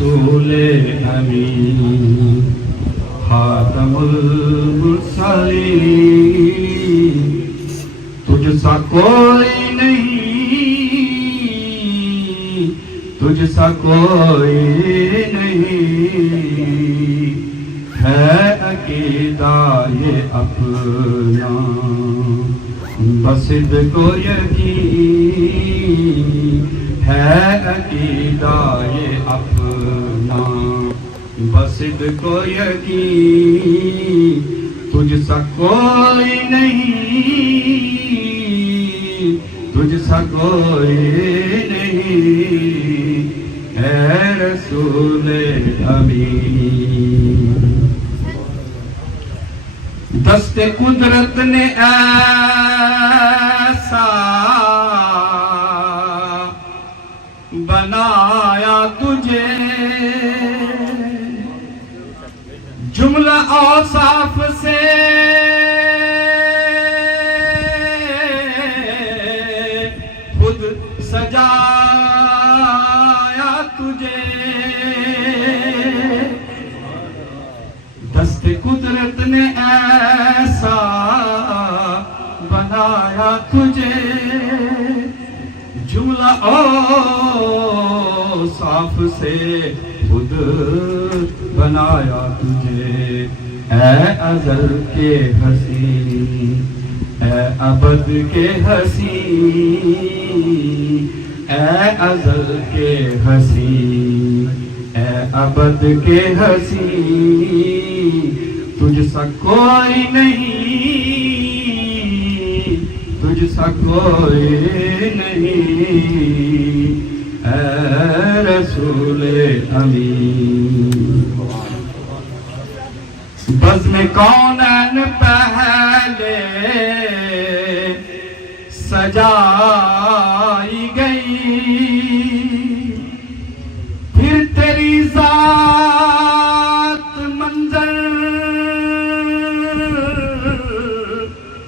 رسول امین خاتم المرسلین تجھ سا کوئی نہیں تجھ سا کوئی نہیں ہے عقیدہ یہ اپنا بصد کو یقین ہے عقیدہ یہ اپنا بصد کو یقین تجھ سا کوئی نہیں تجھ سا کوئی نہیں اے رسول امین دست قدرت نے ایسا بنایا تجھے جملہ اوصاف سے خود سجایا تجھے دست قدرت نے ایسا بنایا تجھے جملہ اوصاف سے خود بنایا تجھے اے ازل کے حسین اے ابد کے حسین اے ازل کے حسین اے ابد کے حسین تجھ سا کوئی نہیں تجھ سا کوئی نہیں اے رسول امین بزم کونین پہلے سجائی گئی پھر تیری ذات منظر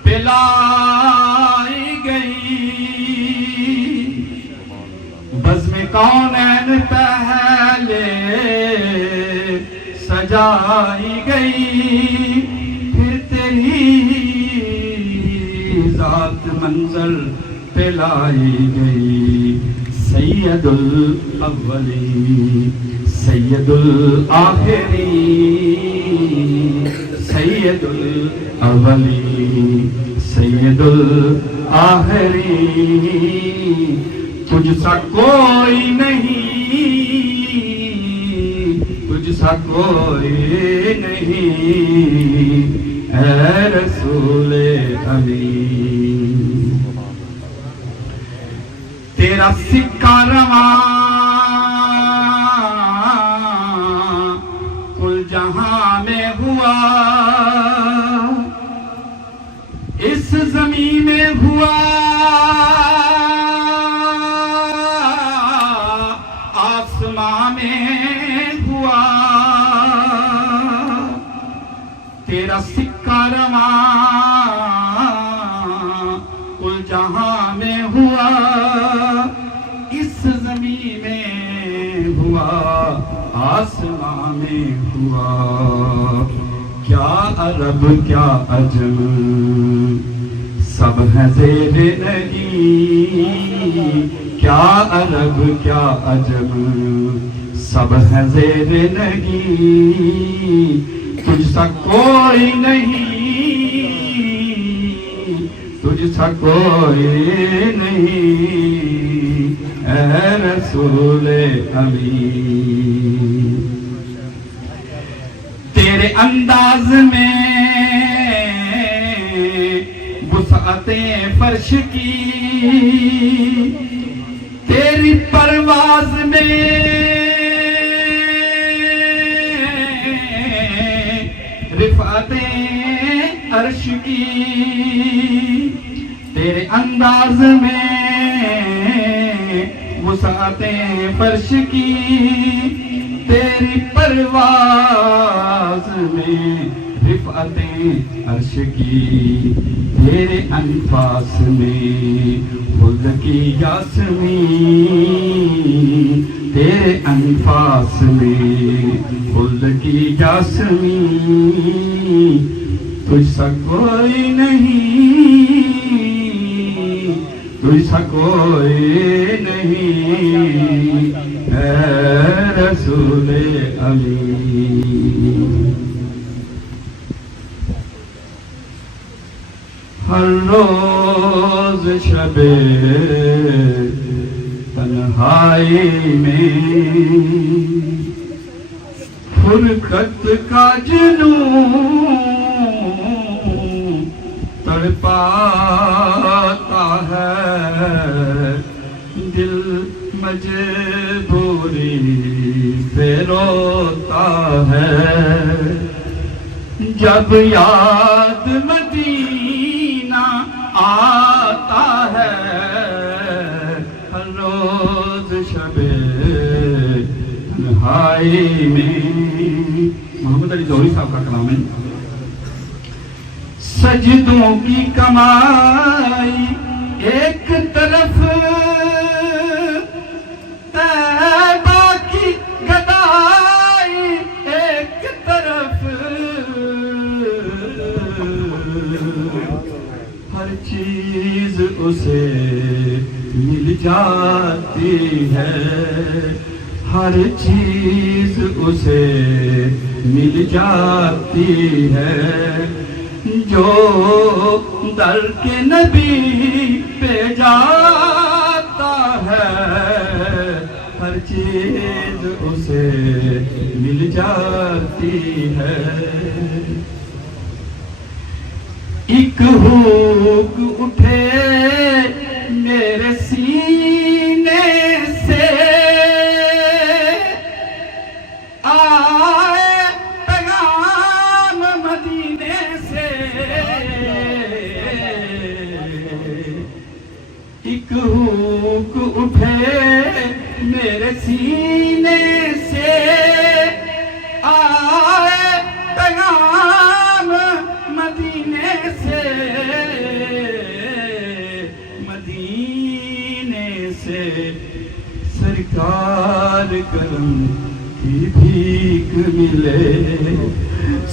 پلائی گئی بزم کونین پہلے سجائی گئی پھر تیری ذات منظر پلائی گئی سید الاولین سید الاخرین سید الاولین سید الاخرین تجھ سا کوئی نہیں تجھ سا کوئی نہیں اے رسول امین تیرا سکہ رواں کل جہاں میں ہوا اس زمین میں ہوا آسمان میں ہوا تیرا سکہ رواں کل جہاں میں ہوا اس زمین میں ہوا آسمان میں ہوا کیا عرب کیا عجم سب ہیں زیر نگی کیا عرب کیا عجم سب ہیں زیر نگی تجھ سا کوئی نہیں تجھ سا کوئی نہیں اے رسول امین تیرے انداز میں وسعتیں فرش کی تیری پرواز میں رفعتیں عرش کی تیرے انداز میں وسعتیں فرش کی تیری پرواز میں رفعتیں عرش کی تیرے انفاس میں خود کی یاسمین تیرے انفاس میں خلد کی جاسمین، تجھ سا کوئی نہیں، تجھ سا کوئی نہیں، اے رسول امین۔ ہر روز شب تنہائی میں فرقت کا جنون تڑپاتا ہے، دل مجبوری پہ روتا ہے، جب یاد مدینہ آتا ہے، ہر روز شب تنہائی میں۔ محمد علی ظہری صاحب کا کلام ہے۔ سجدوں کی کمائی ایک طرف، طیبہ کی گدائی ایک طرف، ہر چیز اسے مل جاتی ہے، ہر چیز اسے مل جاتی ہے، جو در کے نبی پہ جاتا ہے، ہر چیز اسے مل جاتی ہے۔ ایک ہوک اٹھے میرے سینے سے، آئے پیغام مدینے سے، ایک ہوک اٹھے میرے سینے سے، آئے پیغام مدینے سے، مدینے سے، سرکار کرم کی بھیک ملے،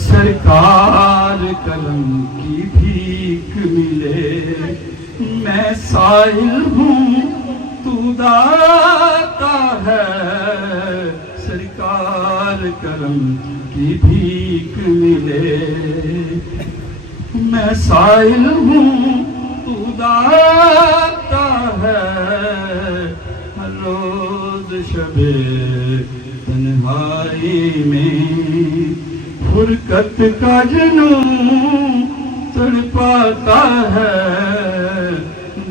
سرکار کرم کی بھیک ملے، میں سائل ہوں تو داتا ہے، سرکار کرم کی بھیک ملے، میں سائل ہوں تو داتا ہے، ہر روز شب تنہائی میں فرقت کا جنون تڑپاتا ہے،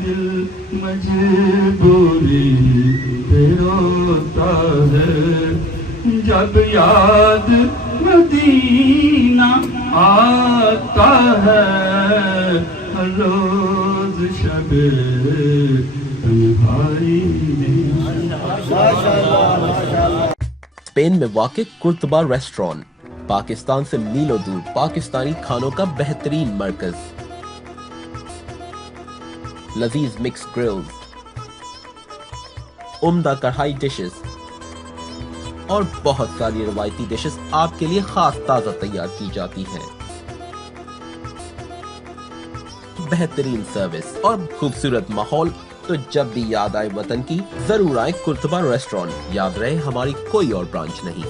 دل مجبوری پہ روتا ہے، جب یاد مدینہ آتا ہے، ہر روز شب تنہائی میں۔ اسپین میں واقع کرتبہ ریسٹورانٹ، پاکستان سے میلوں دور پاکستانی کھانوں کا بہترین مرکز، لذیذ مکس گرلز، عمدہ کڑھائی ڈشز اور بہت ساری روایتی ڈشز آپ کے لیے خاص تازہ تیار کی جاتی ہیں۔ بہترین سروس اور خوبصورت ماحول، تو جب بھی یاد آئے وطن کی ضرور آئیں کرتبہ ریسٹورانٹ، یاد رہے ہماری کوئی اور برانچ نہیں۔